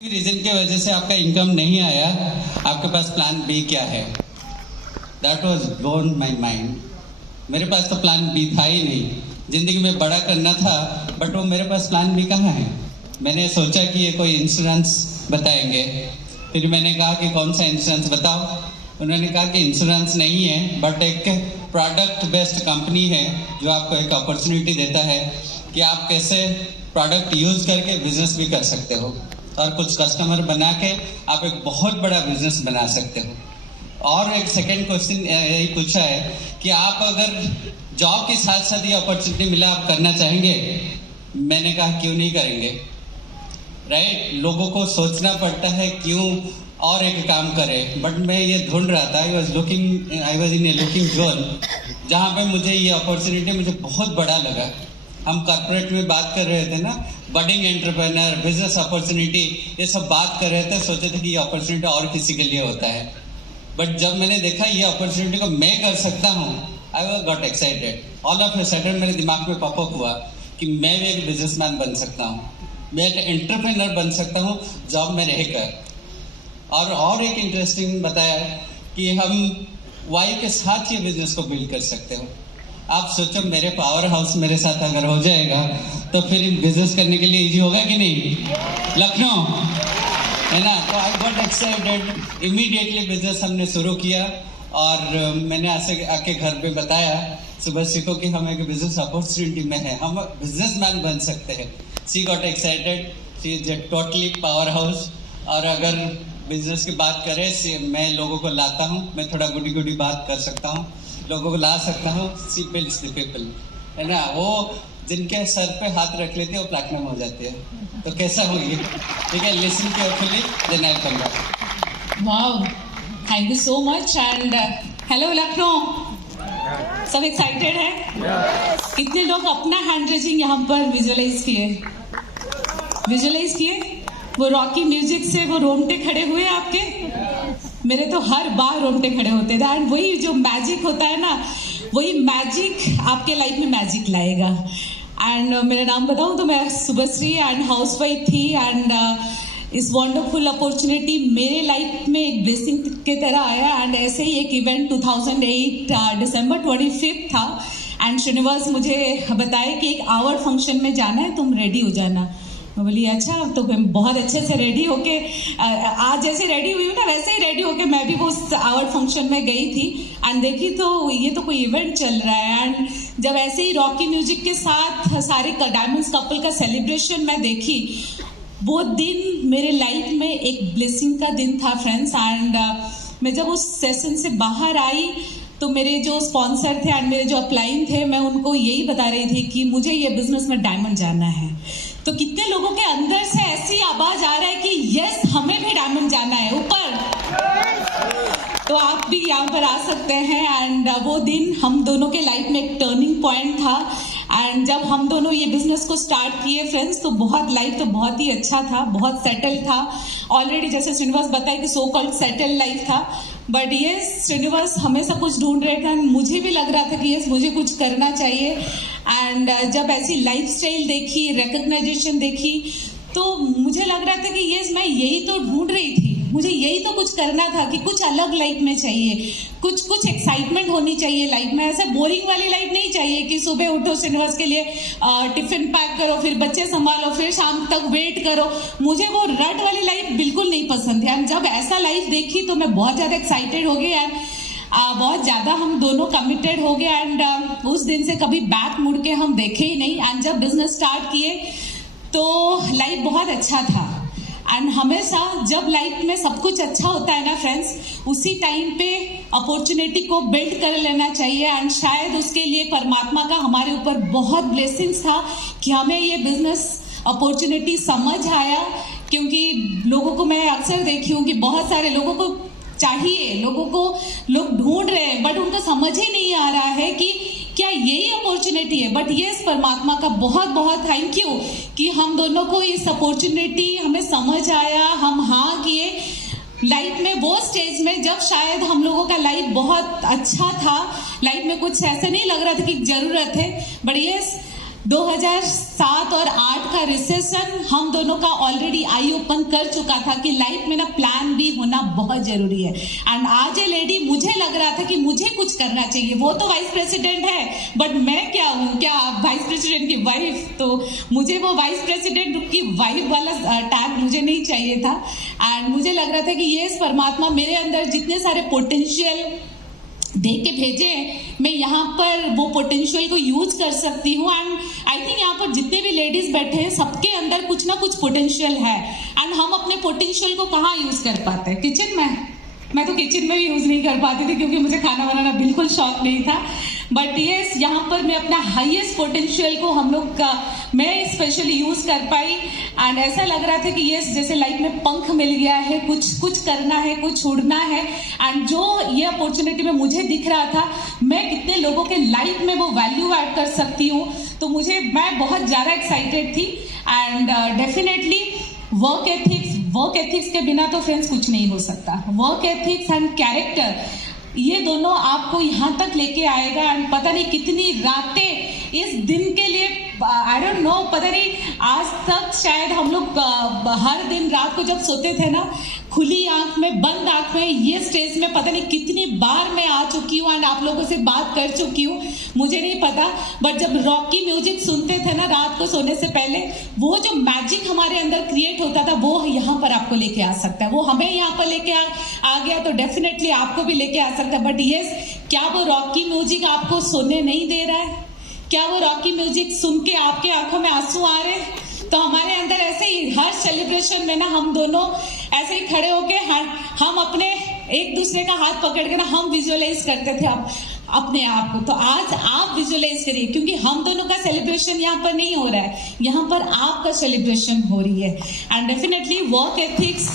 Reason की वजह से आपका इनकम नहीं आया, आपके पास प्लान बी क्या है? That was blown my mind. मेरे पास तो प्लान बी था ही नहीं। जिंदगी में बड़ा करना था, बट वो मेरे पास प्लान बी कहाँ है। मैंने सोचा कि ये कोई इंश्योरेंस बताएंगे। फिर मैंने कहा कि कौन सा इंश्योरेंस बताओ। उन्होंने कहा कि इंश्योरेंस नहीं है, बट एक प्रोडक्ट बेस्ड कंपनी है जो आपको एक अपॉर्चुनिटी देता है कि आप कैसे प्रोडक्ट यूज करके बिजनेस भी कर सकते हो और कुछ कस्टमर बना के आप एक बहुत बड़ा बिजनेस बना सकते हो। और एक सेकंड क्वेश्चन यही पूछा है कि आप अगर जॉब के साथ साथ ये अपॉर्चुनिटी मिला, आप करना चाहेंगे? मैंने कहा क्यों नहीं करेंगे, राइट? लोगों को सोचना पड़ता है क्यों और एक काम करें, बट मैं ये ढूंढ रहा था। I was in A looking zone, जहाँ पे मुझे ये अपॉर्चुनिटी मुझे बहुत बड़ा लगा। हम कॉर्पोरेट में बात कर रहे थे ना, बडिंग एंटरप्रेन्योर, बिजनेस अपॉर्चुनिटी, ये सब बात कर रहे थे। सोचे थे कि ये अपॉर्चुनिटी और किसी के लिए होता है, बट जब मैंने देखा ये अपॉर्चुनिटी को मैं कर सकता हूँ, I was got excited. All of a sudden मेरे दिमाग में पॉपअप हुआ कि मैं भी एक बिजनेसमैन बन सकता हूँ, मैं एक एंटरप्रेन्योर बन सकता हूँ जॉब में रहकर। और एक इंटरेस्टिंग बताया कि हम वाई के साथ ये बिजनेस को बिल्ड कर सकते हो। आप सोचो, मेरे पावर हाउस मेरे साथ अगर हो जाएगा तो फिर बिजनेस करने के लिए इजी होगा कि नहीं? लखनऊ है ना। तो I got excited. Immediately business हमने शुरू किया और मैंने आके घर पे बताया सुबह को कि हम एक बिजनेस अपॉर्चुनिटी में है, हम बिजनेसमैन बन सकते हैं। She got excited, she is a totally power house. और अगर बिजनेस की बात करें, मैं लोगों को लाता हूँ, मैं थोड़ा गुडी बात कर सकता हूँ, लोगों को ला सकता हूँ। सी बिल्ड्स द पीपल, है ना। वो जिनके सर पे हाथ रख लेते हैं वो प्लैटिनम हो जाते हैं। तो कैसा होगी? ठीक है, listen carefully, then I come back. Wow, thank you so much. And hello Lucknow, सब एक्साइटेड है? कितने लोग अपना हैंड रेजिंग यहाँ पर विजुअलाइज किए? वो रॉकी म्यूजिक से वो रोंगटे खड़े हुए आपके? मेरे तो हर बार रोंगटे खड़े होते थे। एंड वही जो मैजिक होता है ना, वही मैजिक आपके लाइफ में मैजिक लाएगा। एंड मेरा नाम बताऊं तो मैं शुभश्री एंड हाउसवाइफ थी। एंड इस वंडरफुल अपॉर्चुनिटी मेरे लाइफ में एक ब्लेसिंग के तरह आया। एंड ऐसे ही एक इवेंट 2008 दिसंबर 25 था। एंड श्रीनिवास मुझे बताया कि एक आवर फंक्शन में जाना है, तुम रेडी हो जाना। मैं बोली अच्छा। तो मैं बहुत अच्छे से रेडी होके, आज जैसे रेडी हुई हूँ ना वैसे ही रेडी होके मैं भी वो आवर फंक्शन में गई थी। एंड देखी तो ये तो कोई इवेंट चल रहा है। एंड जब ऐसे ही रॉकी म्यूजिक के साथ सारे डायमंड्स कपल का सेलिब्रेशन मैं देखी, वो दिन मेरे लाइफ में एक ब्लेसिंग का दिन था फ्रेंड्स। एंड मैं जब उस सेशन से बाहर आई तो मेरे जो स्पॉन्सर थे एंड मेरे जो अपलाइन थे, मैं उनको यही बता रही थी कि मुझे ये बिजनेस में डायमंड जाना है। तो कितने लोगों के अंदर से ऐसी आवाज आ रहा है कि यस, हमें भी डायमंड जाना है ऊपर। तो आप भी यहाँ पर आ सकते हैं। एंड वो दिन हम दोनों के लाइफ में एक टर्निंग पॉइंट था। एंड जब हम दोनों ये बिजनेस को स्टार्ट किए फ्रेंड्स, तो लाइफ तो बहुत ही अच्छा था, बहुत सेटल था ऑलरेडी। जैसे श्रीनिवास बताया कि सो कॉल्ड सेटल लाइफ था। बट ये श्रीनिवास हमेशा कुछ ढूंढ रहे थे, मुझे भी लग रहा था कि यस, मुझे कुछ करना चाहिए। एंड जब ऐसी लाइफस्टाइल देखी, रिकॉग्नाइजेशन देखी, तो मुझे लग रहा था कि यस, मैं यही तो ढूंढ रही थी, मुझे यही तो कुछ करना था कि कुछ अलग लाइफ में चाहिए, कुछ एक्साइटमेंट होनी चाहिए लाइफ में। ऐसे बोरिंग वाली लाइफ नहीं चाहिए कि सुबह उठो, श्रीनिवास के लिए टिफिन पैक करो, फिर बच्चे संभालो, फिर शाम तक वेट करो। मुझे वो रट वाली लाइफ बिल्कुल नहीं पसंद है। जब ऐसा लाइफ देखी तो मैं बहुत ज़्यादा एक्साइटेड हो गई। एंड बहुत ज़्यादा हम दोनों कमिटेड हो गए। एंड उस दिन से कभी बैक मुड़ के हम देखे ही नहीं। एंड जब बिजनेस स्टार्ट किए तो लाइफ बहुत अच्छा था। एंड हमेशा जब लाइफ में सब कुछ अच्छा होता है ना फ्रेंड्स, उसी टाइम पे अपॉर्चुनिटी को बिल्ड कर लेना चाहिए। एंड शायद उसके लिए परमात्मा का हमारे ऊपर बहुत ब्लेसिंग्स था कि हमें ये बिजनेस अपॉर्चुनिटी समझ आया। क्योंकि लोगों को मैं अक्सर देखी हूँ कि बहुत सारे लोगों को चाहिए, लोग ढूंढ रहे हैं, बट उनको समझ ही नहीं आ रहा है कि क्या यही अपॉर्चुनिटी है। बट यस, परमात्मा का बहुत बहुत थैंक यू कि हम दोनों को इस अपॉर्चुनिटी हमें समझ आया, हम हाँ किए लाइफ में वो स्टेज में जब शायद हम लोगों का लाइफ बहुत अच्छा था, लाइफ में कुछ ऐसा नहीं लग रहा था कि जरूरत है। बट यस, 2007 और 8 का रिसेशन हम दोनों का ऑलरेडी आई ओपन कर चुका था कि लाइफ में ना प्लान बी होना बहुत जरूरी है। एंड आज ये लेडी, मुझे लग रहा था कि मुझे कुछ करना चाहिए, वो तो वाइस प्रेसिडेंट है बट मैं क्या हूँ, क्या वाइस प्रेसिडेंट की वाइफ, तो मुझे वो वाइस प्रेसिडेंट की वाइफ वाला टैग मुझे नहीं चाहिए था। एंड मुझे लग रहा था कि ये परमात्मा मेरे अंदर जितने सारे पोटेंशियल देख के भेजे, मैं यहाँ पर वो पोटेंशियल को यूज कर सकती हूँ। एंड आई थिंक यहाँ पर जितने भी लेडीज बैठे हैं सबके अंदर कुछ ना कुछ पोटेंशियल है। एंड हम अपने पोटेंशियल को कहाँ यूज कर पाते हैं? किचन में। मैं तो किचन में भी यूज नहीं कर पाती थी क्योंकि मुझे खाना बनाना बिल्कुल शौक नहीं था। बट यस, यहाँ पर मैं अपना हाईएस्ट पोटेंशियल को हम लोग का मैं स्पेशली यूज कर पाई। एंड ऐसा लग रहा था कि यस, जैसे लाइफ में पंख मिल गया है, कुछ करना है, कुछ उड़ना है। एंड जो ये अपॉर्चुनिटी में मुझे दिख रहा था, मैं कितने लोगों के लाइफ में वो वैल्यू ऐड कर सकती हूँ, तो मैं बहुत ज़्यादा एक्साइटेड थी। एंड डेफिनेटली वर्क एथिक्स के बिना तो फ्रेंड्स कुछ नहीं हो सकता। वर्क एथिक्स एंड कैरेक्टर, ये दोनों आपको यहाँ तक लेके आएगा। एंड पता नहीं कितनी रातें इस दिन के लिए, आई डोंट नो, पता नहीं आज तक शायद हम लोग हर दिन रात को जब सोते थे ना, खुली आंख में, बंद आंख में, ये स्टेज में पता नहीं कितनी बार मैं आ चुकी हूँ एंड आप लोगों से बात कर चुकी हूँ, मुझे नहीं पता। बट जब रॉकी म्यूजिक सुनते थे ना रात को सोने से पहले, वो जो मैजिक हमारे अंदर क्रिएट होता था, वो यहाँ पर आपको लेके आ सकता है। वो हमें यहाँ पर लेके आ गया तो डेफिनेटली आपको भी लेके आ सकता है। बट यस, क्या वो रॉकी म्यूजिक आपको सोने नहीं दे रहा है? क्या वो रॉकी म्यूजिक सुन के आपके आंखों में आंसू आ रहे हैं? तो हमारे अंदर ऐसे ही हर सेलिब्रेशन में ना हम दोनों ऐसे ही खड़े होके हम अपने एक दूसरे का हाथ पकड़ के ना हम विजुअलाइज करते थे अपने आप को। तो आज आप विजुअलाइज करिए, क्योंकि हम दोनों का सेलिब्रेशन यहाँ पर नहीं हो रहा है, यहाँ पर आपका सेलिब्रेशन हो रही है। एंड डेफिनेटली वर्क एथिक्स,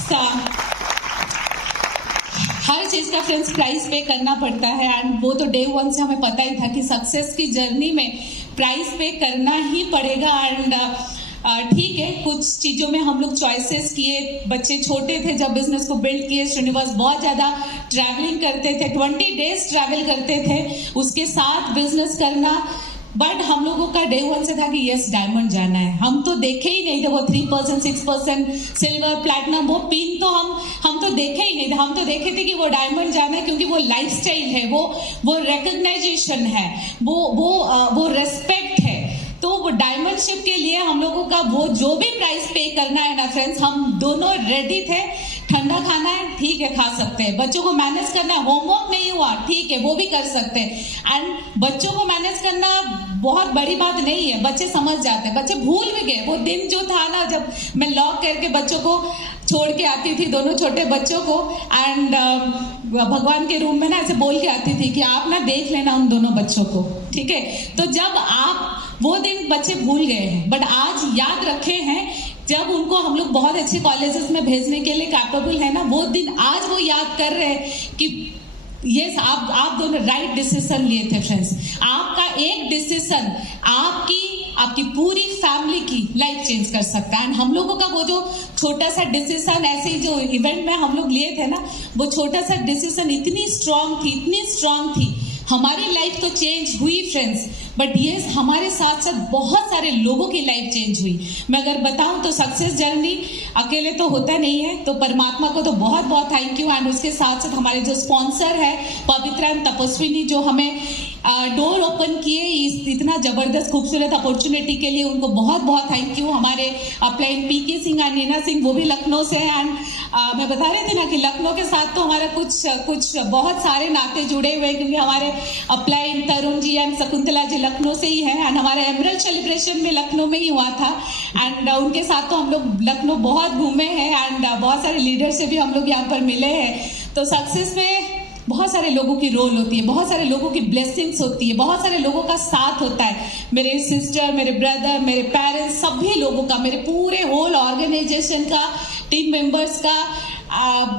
हर चीज का फ्रेंड्स प्राइस पे करना पड़ता है। एंड वो तो डे वन से हमें पता ही था कि सक्सेस की जर्नी में प्राइस पे करना ही पड़ेगा। एंड ठीक है, कुछ चीजों में हम लोग चॉइसेस किए, बच्चे छोटे थे जब बिजनेस को बिल्ड किए, श्रीनिवास बहुत ज्यादा ट्रैवलिंग करते थे, 20 डेज ट्रैवल करते थे, उसके साथ बिजनेस करना। बट हम लोगों का डे वन से था कि यस, डायमंड जाना है। हम तो देखे ही नहीं थे वो 3%, 6%, सिल्वर, प्लैटिनम, वो पिन तो हम तो देखे ही नहीं थे। हम तो देखे थे कि वो डायमंड जाना है, क्योंकि वो लाइफस्टाइल है, वो रिकॉग्नाइजेशन है, वो रेस्पेक्ट है। तो वो डायमंडशिप के लिए हम लोगों का वो जो भी प्राइस पे करना है ना फ्रेंड्स, हम दोनों रेडी थे। ठंडा खाना है, ठीक है, खा सकते हैं। बच्चों को मैनेज करना है, होमवर्क नहीं हुआ, ठीक है, वो भी कर सकते हैं। एंड बच्चों को मैनेज करना बहुत बड़ी बात नहीं है, बच्चे समझ जाते हैं। बच्चे भूल भी गए वो दिन जो था ना, जब मैं लॉक करके बच्चों को छोड़ के आती थी, दोनों छोटे बच्चों को, एंड भगवान के रूम में ना ऐसे बोल के आती थी कि आप ना देख लेना उन दोनों बच्चों को, ठीक है। तो जब आप वो दिन बच्चे भूल गए हैं, बट आज याद रखे हैं, जब उनको हम लोग बहुत अच्छे कॉलेजेस में भेजने के लिए कैपेबल है ना, वो दिन आज वो याद कर रहे हैं कि यस, आप दोनों राइट डिसीजन लिए थे फ्रेंड्स। आपका एक डिसीजन आपकी पूरी फैमिली की लाइफ चेंज कर सकता है। एंड हम लोगों का वो जो छोटा सा डिसीजन, ऐसे ही जो इवेंट में हम लोग लिए थे ना, वो छोटा सा डिसीजन इतनी स्ट्रांग थी, हमारी लाइफ तो चेंज हुई फ्रेंड्स, बट ये हमारे साथ साथ बहुत सारे लोगों की लाइफ चेंज हुई। मैं अगर बताऊं तो सक्सेस जर्नी अकेले तो होता नहीं है, तो परमात्मा को तो बहुत बहुत थैंक यू। एंड उसके साथ साथ हमारे जो स्पॉन्सर है पवित्रा एंड तपस्विनी, जो हमें डोर ओपन किए इतना जबरदस्त खूबसूरत अपॉर्चुनिटी के लिए, उनको बहुत बहुत थैंक यू। हमारे अपलाइन पीके सिंह और नीना सिंह, वो भी लखनऊ से हैं। एंड मैं बता रही थी ना कि लखनऊ के साथ तो हमारा कुछ बहुत सारे नाते जुड़े हुए हैं, क्योंकि हमारे अपलाइन तरुण जी एंड शकुंतला जी लखनऊ से ही है। एंड हमारा एमरल्ड सेलिब्रेशन में लखनऊ में ही हुआ था। एंड उनके साथ तो हम लोग लखनऊ बहुत घूमे हैं, एंड बहुत सारे लीडर से भी हम लोग यहाँ पर मिले हैं। तो सक्सेस में बहुत सारे लोगों की रोल होती है, बहुत सारे लोगों की ब्लेसिंग्स होती है, बहुत सारे लोगों का साथ होता है। मेरे सिस्टर, मेरे ब्रदर, मेरे पेरेंट्स, सभी लोगों का, मेरे पूरे होल ऑर्गेनाइजेशन का, टीम मेंबर्स का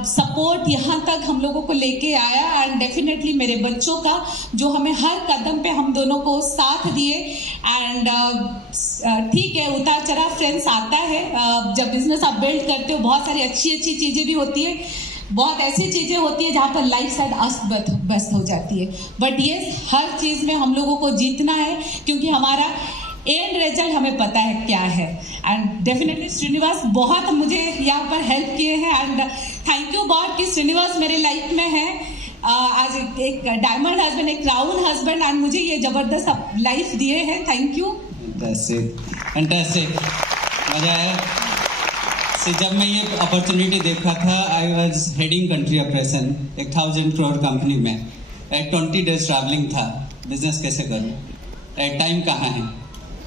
सपोर्ट यहाँ तक हम लोगों को लेके आया। एंड डेफिनेटली मेरे बच्चों का, जो हमें हर कदम पे हम दोनों को साथ दिए। एंड ठीक है, उतार चढ़ाव फ्रेंड्स आता है, जब बिजनेस आप बिल्ड करते हो, बहुत सारी अच्छी चीजें भी होती है, बहुत ऐसी चीजें होती है जहाँ पर लाइफ शायद अस्त व्यस्त हो जाती है। बट ये हर चीज में हम लोगों को जीतना है, क्योंकि हमारा एंड रिजल्ट हमें पता है क्या है। एंड डेफिनेटली श्रीनिवास बहुत मुझे यहाँ पर हेल्प किए हैं एंड थैंक यू गॉड कि श्रीनिवास मेरे लाइफ में है। आज एक डायमंड हस्बैंड, एक क्राउन हस्बैंड एंड मुझे ये जबरदस्त लाइफ दिए हैं। Thank you. फैंटास्टिक, मजा आया। जब मैं ये अपॉर्चुनिटी देखा था, I was heading country operation 1000 crore company में। 20 डेज ट्रैवलिंग था, बिजनेस कैसे करूं, टाइम कहाँ है,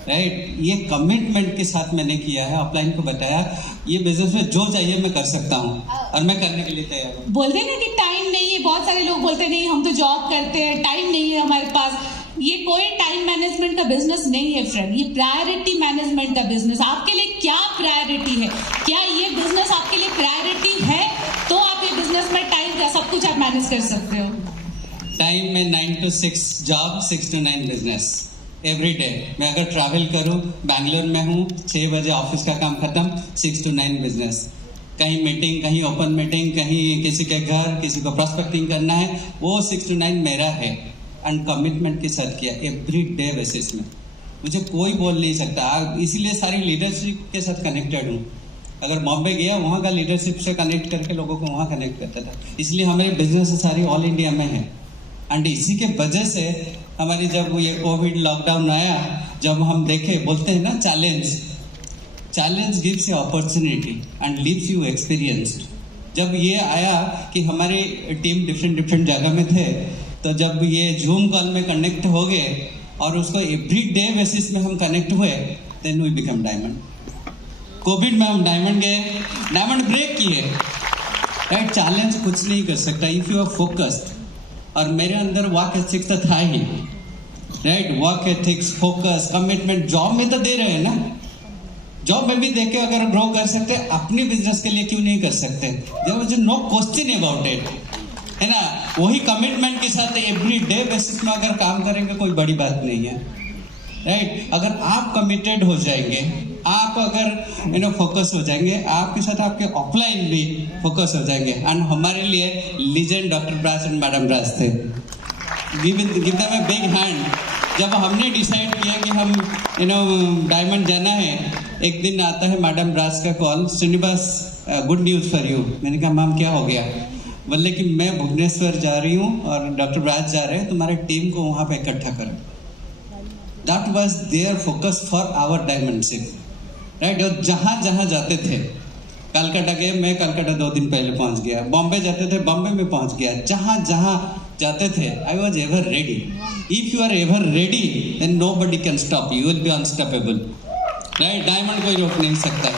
राइट। ये कमिटमेंट के साथ मैंने किया है, अपलाइन को बताया ये बिजनेस में जो चाहिए मैं कर सकता हूँ और मैं करने के लिए तैयार हूँ। बोलते ना कि टाइम नहीं है, बहुत सारे लोग बोलते नहीं हम तो जॉब करते हैं, टाइम नहीं है हमारे पास। ये कोई टाइम मैनेजमेंट का बिजनेस नहीं है फ्रेंड, ये प्रायोरिटी मैनेजमेंट का बिजनेस। आपके लिए क्या प्रायोरिटी है, क्या ये बिजनेस आपके लिए प्रायोरिटी है, तो आप ये बिजनेस में टाइम का सब कुछ आप मैनेज कर सकते हो। टाइम में 9 to 6 job, 6 to 9 business every day. मैं अगर ट्रैवल करूं, बैंगलोर में हूं, 6 बजे ऑफिस का काम खत्म, 6 to 9 बिजनेस। कहीं मीटिंग, कहीं ओपन मीटिंग, कहीं किसी के घर, किसी को प्रोस्पेक्टिंग करना है, वो 6 to 9 मेरा है। एंड कमिटमेंट के साथ किया, एवरी डे बेसिस में। मुझे कोई बोल नहीं सकता, इसीलिए सारी लीडरशिप के साथ कनेक्टेड हूँ। अगर बॉम्बे गया, वहाँ का लीडरशिप से कनेक्ट करके लोगों को वहाँ कनेक्ट करता था, इसलिए हमारे बिजनेस सारी ऑल इंडिया में है। एंड इसी के वजह से हमारी जब ये कोविड लॉकडाउन आया, जब हम देखे, बोलते हैं ना challenge gives you opportunity and leaves you experienced. जब ये आया कि हमारी टीम डिफरेंट जगह में थे, तो जब ये जूम कॉल में कनेक्ट हो गए और उसको एवरी डे बेसिस में हम कनेक्ट हुए, then we become diamond. Covid में हम डायमंड गए, डायमंड ब्रेक किए, राइट। चैलेंज कुछ नहीं कर सकता इफ यू आर फोकस्ड। और मेरे अंदर वर्क एथिक्स तो था ही, right. Work ethics, focus, commitment job में तो दे रहे हैं ना, जॉब में भी देके अगर ग्रो कर सकते, अपने बिजनेस के लिए क्यों नहीं कर सकते? There was no question about it, है ना। वही कमिटमेंट के साथ एवरी डे बेसिस में अगर काम करेंगे, कोई बड़ी बात नहीं है, राइट। अगर आप कमिटेड हो जाएंगे, आप अगर फोकस हो जाएंगे, आपके साथ आपके ऑफलाइन भी फोकस हो जाएंगे। एंड हमारे लिए legend doctor Braj and madam Braj थे। Give them a big hand. जब हमने डिसाइड किया कि हम डायमंड जाना है, एक दिन आता है मैडम ब्राज का call, Srinivas good news for you. मैंने कहा मैम क्या हो गया? बोले कि मैं भुवनेश्वर जा रही हूँ और डॉक्टर ब्राज जा रहे हैं, तुम्हारे टीम को वहाँ पे इकट्ठा करो। That was their focus for our diamondship, right. और जहाँ जाते थे, कलकत्ता गए, मैं कलकत्ता 2 दिन पहले पहुँच गया, बॉम्बे जाते थे, बॉम्बे में पहुँच गया, जहाँ जाते थे, I was ever ready. If you are ever ready, then nobody can stop you, will be unstoppable, right. Diamond कोई रोक नहीं सकता,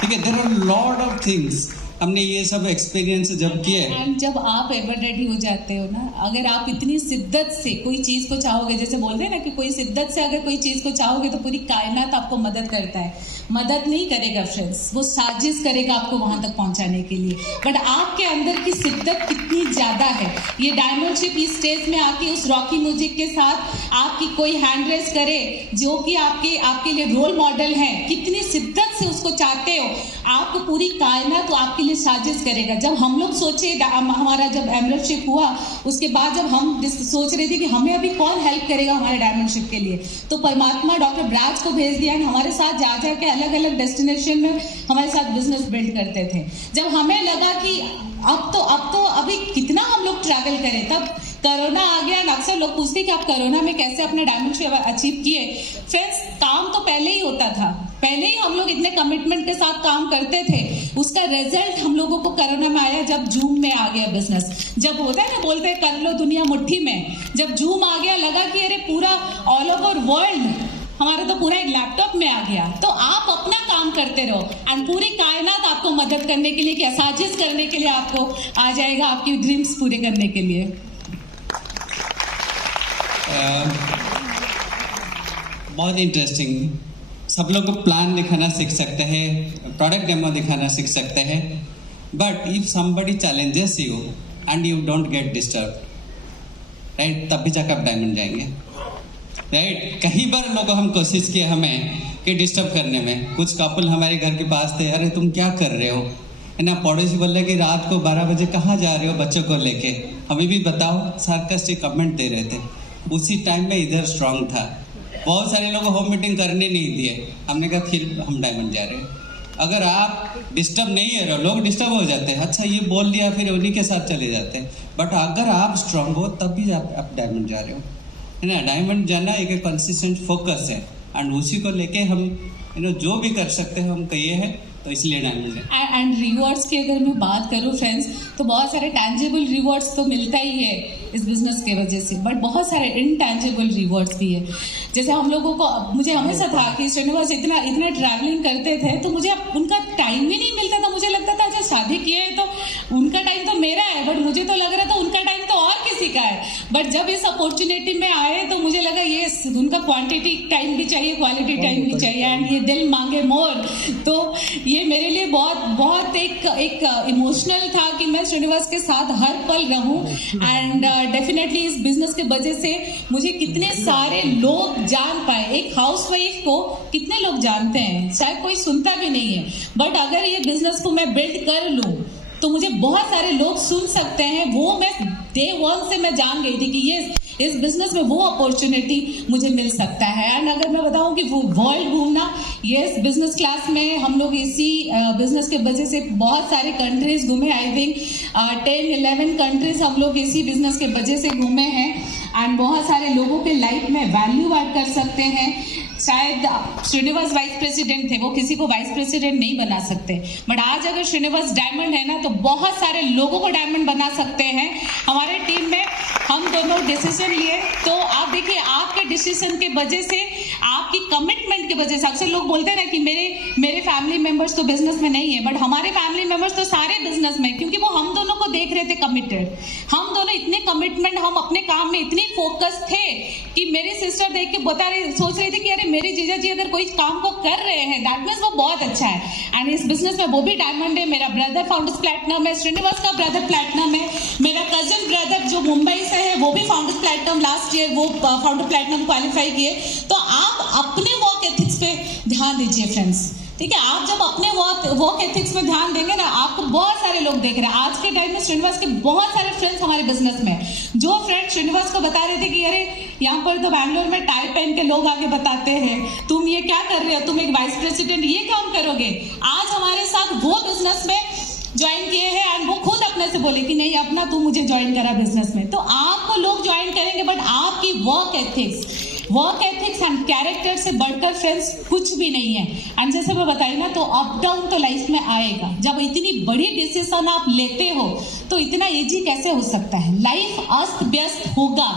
ठीक है। There are lot of things, हमने ये सब एक्सपीरियंस जब किए। एंड जब आप एवर रेडी हो जाते हो ना, अगर आप इतनी शिद्दत से कोई चीज को चाहोगे, जैसे बोलते हैं ना कि कोई शिद्दत से अगर कोई चीज को चाहोगे तो पूरी कायनात आपको मदद करता है। मदद नहीं करेगा फ्रेंड्स, वो साजिश करेगा आपको वहां तक पहुंचाने के लिए। बट आपके अंदर की शिद्दत कितनी ज्यादा है, ये डायमंडशिप इस स्टेज में आके उस रॉकी म्यूजिक के साथ आपकी कोई हैंड रेस करे, जो कि आपके लिए रोल मॉडल है, कितनी शिद्दत से उसको चाहते हो, आपको पूरी कायनात तो आपके लिए साजिश करेगा। जब हम लोग सोचे, हमारा जब एमरशिप हुआ, उसके बाद जब हम सोच रहे थे कि हमें अभी कौन हेल्प करेगा हमारे डायमंडशिप के लिए, तो परमात्मा डॉक्टर ब्राज को भेज दिया। हमारे साथ जा के अलग अलग डेस्टिनेशन में हमारे साथ बिजनेस बिल्ड करते थे। जब हमें लगा कि अब तो अभी कितना हम लोग ट्रैवल करें, तब कोरोना आ गया। अक्सर लोग पूछते कि आप कोरोना में कैसे अपने डायमंडशिप अचीव किए। फ्रेंड्स, काम तो पहले ही होता था, पहले ही हम लोग इतने कमिटमेंट के साथ काम करते थे। उसका रिजल्ट हम लोगों को कोरोना में आया, जब जूम में आ गया बिजनेस। जब होता है ना, बोलते हैं कर लो दुनिया मुट्ठी में, जब जूम आ गया, लगा कि अरे पूरा ऑल ओवर वर्ल्ड हमारा तो पूरा एक लैपटॉप में आ गया। तो आप अपना काम करते रहो एंड पूरी कायनात आपको मदद करने के लिए, क्या साजिश करने के लिए आपको आ जाएगा, आपकी ड्रीम्स पूरे करने के लिए। बहुत इंटरेस्टिंग। सब लोग को प्लान दिखाना सीख सकते हैं, प्रोडक्ट डेमो दिखाना सीख सकते हैं, but if somebody challenges you and you don't get disturb, right, तब भी जाकर आप डायमंड जाएंगे, राइट। कई बार लोगों हम कोशिश किए हमें कि डिस्टर्ब करने में। कुछ कपल हमारे घर के पास थे, अरे तुम क्या कर रहे हो, है ना। पड़ोसी बोल रहे कि रात को 12 बजे कहाँ जा रहे हो बच्चों को लेके, हमें भी बताओ। सार्कास्टिक कमेंट दे रहे थे। उसी टाइम में इधर स्ट्रांग था, बहुत सारे लोग होम मीटिंग करने नहीं दिए, हमने कहा फिर हम डायमंड जा रहे हैं। अगर आप डिस्टर्ब नहीं है रहो, लोग डिस्टर्ब हो जाते हैं, अच्छा ये बोल दिया फिर उन्हीं के साथ चले जाते हैं। बट अगर आप स्ट्रांग हो तब भी आप डायमंड जा रहे हो, है ना। डायमंड जाना एक कंसिस्टेंट फोकस है, एंड उसी को लेके हम जो भी कर सकते हैं हम कहिए हैं, तो इसलिए डायमंड है। एंड रिवॉर्ड्स की अगर मैं बात करूं फ्रेंड्स, तो बहुत सारे टैंजिबल रिवॉर्ड्स तो मिलता ही है इस बिजनेस के वजह से, बट बहुत सारे इनटैंजिबल रिवॉर्ड्स भी है। जैसे हम लोगों को, मुझे हमेशा था कि श्रीनिवास इतना ट्रैवलिंग करते थे तो मुझे उनका टाइम ही नहीं मिलता था। मुझे लगता था अच्छा शादी किए है तो उनका टाइम तो मेरा है, बट मुझे तो लग रहा था उनका टाइम तो और किसी का है। बट जब इस अपॉर्चुनिटी में आए तो मुझे लगा ये उनका क्वांटिटी टाइम भी चाहिए, क्वालिटी टाइम भी चाहिए, एंड ये दिल मांगे मोर। तो ये मेरे लिए बहुत एक इमोशनल था कि मैं श्रीनिवास के साथ हर पल रहूं। एंड डेफिनेटली इस बिजनेस के वजह से मुझे कितने सारे लोग जान पाए। एक हाउसवाइफ को कितने लोग जानते हैं, शायद कोई सुनता भी नहीं है, बट अगर ये बिजनेस को मैं बिल्ड कर लूं तो मुझे बहुत सारे लोग सुन सकते हैं। वो मैं डे वन से मैं जान गई थी कि ये इस बिजनेस में वो अपॉर्चुनिटी मुझे मिल सकता है। एंड अगर मैं बताऊं कि वो वर्ल्ड घूमना, यस बिजनेस क्लास में हम लोग इसी बिजनेस के वजह से बहुत सारे कंट्रीज घूमे। आई थिंक 10-11 कंट्रीज हम लोग इसी बिजनेस के वजह से घूमे हैं, एंड बहुत सारे लोगों के लाइफ में वैल्यू ऐड कर सकते हैं। शायद श्रीनिवास वाइस प्रेसिडेंट थे, वो किसी को वाइस प्रेसिडेंट नहीं बना सकते, बट आज अगर श्रीनिवास डायमंड है ना तो बहुत सारे लोगों को डायमंड बना सकते हैं। हमारे टीम में हम दोनों डिसीजन लिए, तो आप देखिए आपके डिसीजन के वजह से, आपकी कमिटमेंट की वजह से, अक्सर लोग बोलते हैं ना कि मेरे फैमिली मेंबर्स तो बिजनेस में नहीं है, बट हमारे फैमिली मेंबर्स तो सारे बिजनेस में, क्योंकि वो हम दोनों को देख रहे थे कमिटेड। हम दोनों इतने कमिटमेंट, हम अपने काम में इतने फोकस थे कि मेरी सिस्टर देख के सोच रही थी कि अरे मेरे जीजा जी अगर कोई काम को कर रहे हैं दैट मीन्स वो बहुत अच्छा है। एंड इस बिजनेस में वो भी डायमंड है, मेरा ब्रदर फाउंडर्स प्लैटिनम है, श्रीनिवास का ब्रदर प्लैटिनम है, मेरा कजन ब्रदर जो मुंबई से है वो भी फाउंडर्स प्लैटिनम, लास्ट ईयर वो फाउंडर प्लैटिनम क्वालिफाई किए। तो आप अपने वर्क एथिक्स पे ध्यान दीजिए फ्रेंड्स, ठीक है। आप जब अपने वर्क एथिक्स में ध्यान देंगे ना, आपको बहुत सारे लोग देख रहे हैं। आज के टाइम में श्रीनिवास के बहुत सारे फ्रेंड्स हमारे बिजनेस में, जो फ्रेंड श्रीनिवास को बता रहे थे कि अरे यहाँ पर तो बैंगलोर में टाई पहन के लोग आगे बताते हैं, तुम ये क्या कर रहे हो, तुम एक वाइस प्रेसिडेंट ये काम करोगे। आज हमारे साथ वो बिजनेस में ज्वाइन किए हैं, एंड वो खुद अपने से बोले कि नहीं अपना तू मुझे ज्वाइन करा बिजनेस में। तो आपको लोग ज्वाइन करेंगे, बट आपकी वर्क एथिक्स एंड कैरेक्टर से बढ़कर फ्रेंड्स कुछ भी नहीं है। एंड जैसे मैं बताई ना, तो अप डाउन तो लाइफ में आएगा। जब इतनी बड़ी डिसीजन आप लेते हो तो इतना इजी कैसे हो सकता है, लाइफ अस्त व्यस्त होगा।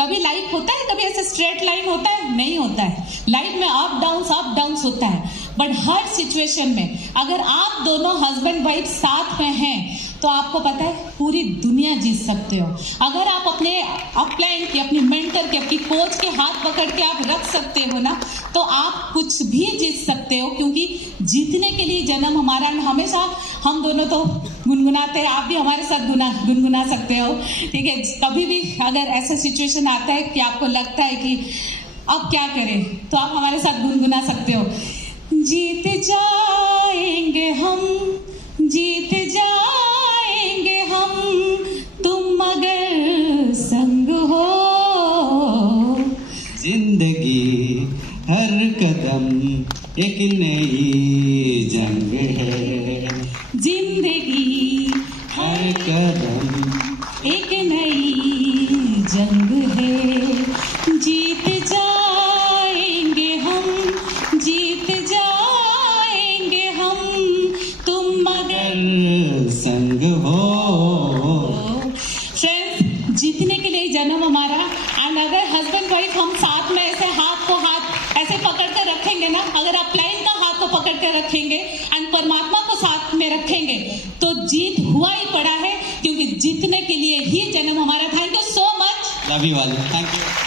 कभी लाइफ होता है, कभी ऐसे स्ट्रेट लाइन होता है, नहीं होता है। लाइफ में अप डाउन्स होता है, बट हर सिचुएशन में अगर आप दोनों हस्बैंड वाइफ साथ में हैं तो आपको पता है पूरी दुनिया जीत सकते हो। अगर आप अपने अपलाइन की, अपनी मेंटर के, अपनी कोच के हाथ पकड़ के आप रख सकते हो ना, तो आप कुछ भी जीत सकते हो, क्योंकि जीतने के लिए जन्म हमारा। हमेशा हम दोनों तो गुनगुनाते हैं, आप भी हमारे साथ गुनगुना सकते हो, ठीक है। कभी भी अगर ऐसा सिचुएशन आता है कि आपको लगता है कि अब क्या करें, तो आप हमारे साथ गुनगुना सकते हो। जीत जाएंगे हम, जीत जाएंगे हम, तुम अगर संग हो। जिंदगी हर कदम एक नई जंग है, जिंदगी हर कदम एक नई जंग है। जीत जाएंगे हम, जीत जाएंगे हम, तुम मगर संग हो। फ्रेंड्स, जीतने के लिए जन्म हमारा। एंड अगर हस्बैंड वाइफ हम साथ में ऐसे हाथ को हाथ ऐसे पकड़ कर रखेंगे ना, अगर आप लाइन का हाथ को पकड़ कर रखेंगे एंड परमात्मा को साथ में रखेंगे, तो जीत हुआ ही पड़ा है, क्योंकि जीतने के लिए ही जन्म हमारा। Thank you so much, love you all, thank you.